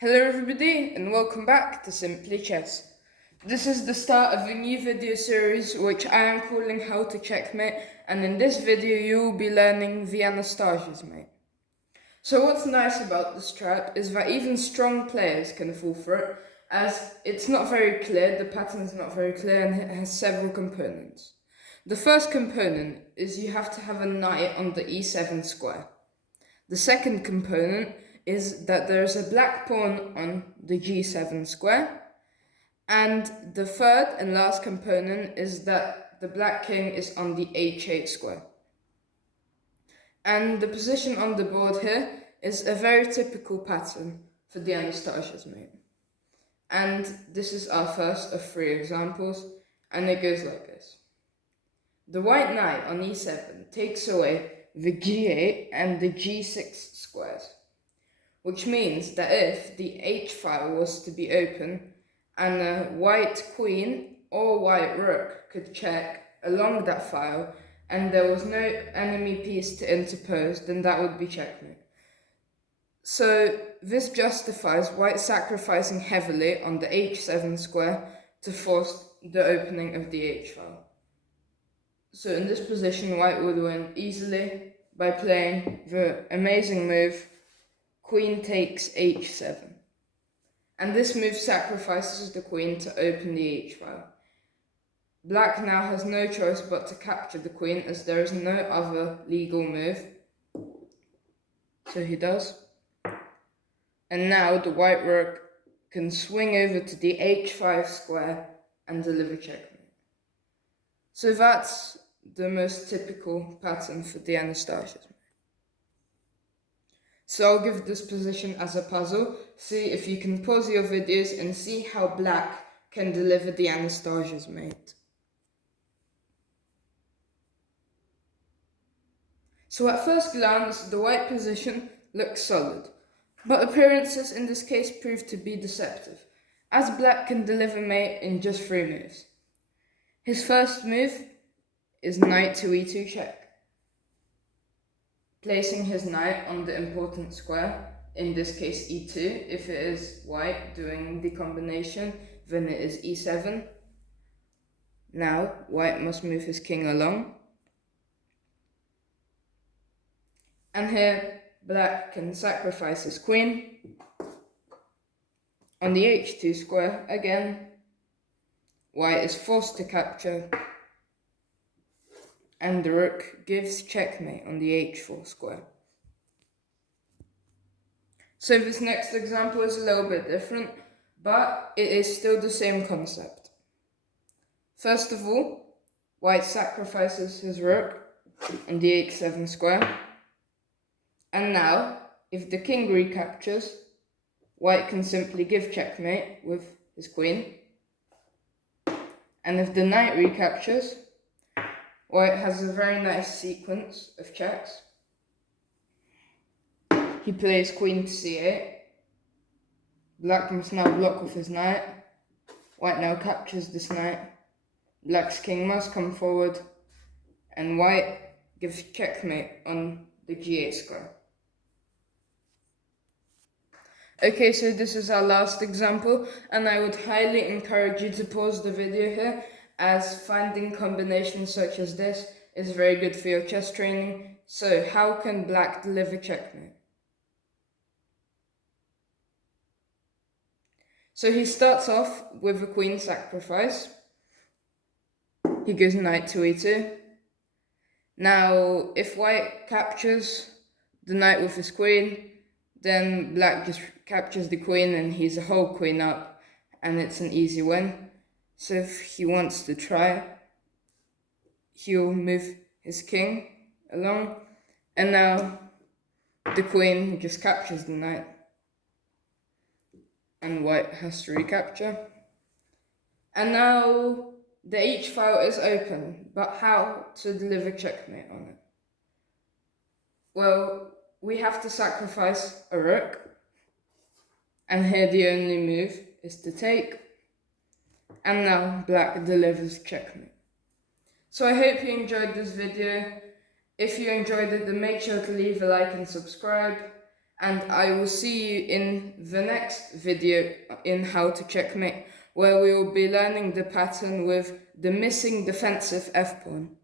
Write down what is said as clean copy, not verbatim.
Hello everybody and welcome back to SimplyChess. This is the start of a new video series which I am calling How to Checkmate, and in this video you will be learning the Anastasias, mate. So what's nice about this trap is that even strong players can fall for it, as it's not very clear, the pattern is not very clear, and it has several components. The first component is you have to have a knight on the e7 square. The second component is that there is a black pawn on the g7 square, and the third and last component is that the black king is on the h8 square. And the position on the board here is a very typical pattern for the Anastasias, mate. And this is our first of 3 examples, and it goes like this. The white knight on e7 takes away the g8 and the g6 squares, which means that if the h file was to be open and a white queen or white rook could check along that file and there was no enemy piece to interpose, then that would be checkmate. So this justifies white sacrificing heavily on the h7 square to force the opening of the h file. So in this position, white would win easily by playing the amazing move queen takes h7. And this move sacrifices the queen to open the h file. Black now has no choice but to capture the queen, as there is no other legal move. So he does. And now the white rook can swing over to the h5 square and deliver checkmate. So that's the most typical pattern for the Anastasias. So I'll give this position as a puzzle. See if you can pause your videos and see how black can deliver the Anastasias, mate. So at first glance, the white position looks solid, but appearances in this case prove to be deceptive, as black can deliver mate in just 3 moves. His first move is knight to e2 check, placing his knight on the important square, in this case e2. If it is white doing the combination, then it is e7. Now white must move his king along, and here black can sacrifice his queen on the h2 square. Again, white is forced to capture, and the rook gives checkmate on the h4 square. So this next example is a little bit different, but it is still the same concept. First of all, white sacrifices his rook on the h7 square, and now, if the king recaptures, white can simply give checkmate with his queen, and if the knight recaptures, white has a very nice sequence of checks. He plays queen to c8. Black must now block with his knight. White now captures this knight. Black's king must come forward, and white gives checkmate on the g8 square. Okay, so this is our last example, and I would highly encourage you to pause the video here, as finding combinations such as this is very good for your chess training. So how can black deliver checkmate? So he starts off with a queen sacrifice. He goes knight to e2. Now, if white captures the knight with his queen, then black just captures the queen and he's a whole queen up, and it's an easy win. So if he wants to try, he'll move his king along, and now the queen just captures the knight, and white has to recapture. And now the h file is open, but how to deliver checkmate on it? Well, we have to sacrifice a rook, and here the only move is to take, and now black delivers checkmate. So I hope you enjoyed this video. If you enjoyed it, then make sure to leave a like and subscribe, and I will see you in the next video in how to checkmate, where we will be learning the pattern with the missing defensive f-pawn.